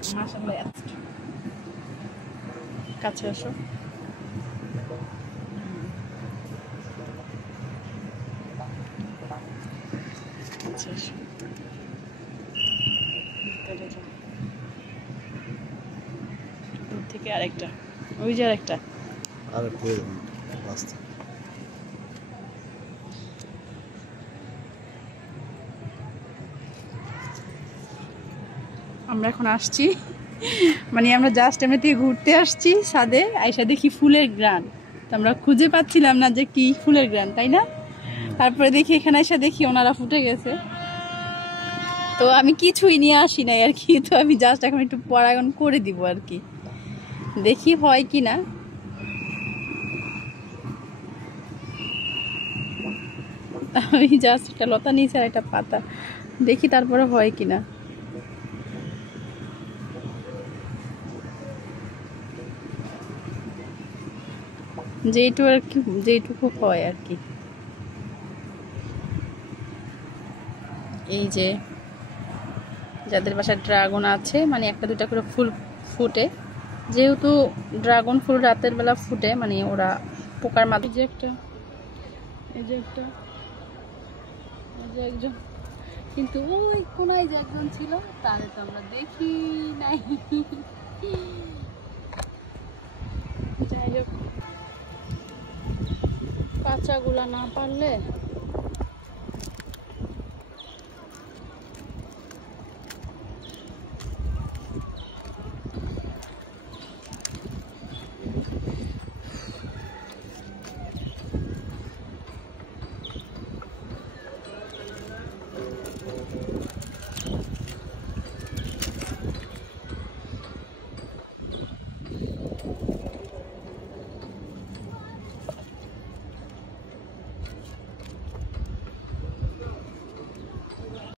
মাশাআল্লাহ কাছে আসো। দূর থেকে আরেকটা, ওই যে আরেকটা রাস্তা। আমরা এখন আসছি, মানে আমরা জাস্ট এমনি থেকে ঘুরতে আসছি ছাদে, আইসা দেখি ফুলের গ্রান। তো আমরা খুঁজে পাচ্ছিলাম না যে কি ফুলের গ্রান, তাই না? তারপরে দেখি এখানে এসে দেখি ওনারা ফুটে গেছে। তো আমি কিছুই নিয়ে আসি নাই আর কি, তো আমি জাস্ট এখন একটু পরাগায়ন করে দিব আর কি, দেখি হয় কি না। আমি জাস্ট একটা লতা নিয়েছি আর একটা পাতা, দেখি তারপরে হয় কি না। যেটুকু হয় আর কি। এই যে যাদের বাসায় ড্রাগন আছে, মানে একটা দুটা করে ফুল ফুটে, যেহেতু ড্রাগন ফুল রাতের বেলা ফুটে, মানে ওরা পোকার মাধ্যমে। এই যে একজন, কিন্তু ওই কোনায় যে একজন ছিল তারে তো আমরা দেখি নাই। যাই হোক, কাঁচাগুলা না পারলে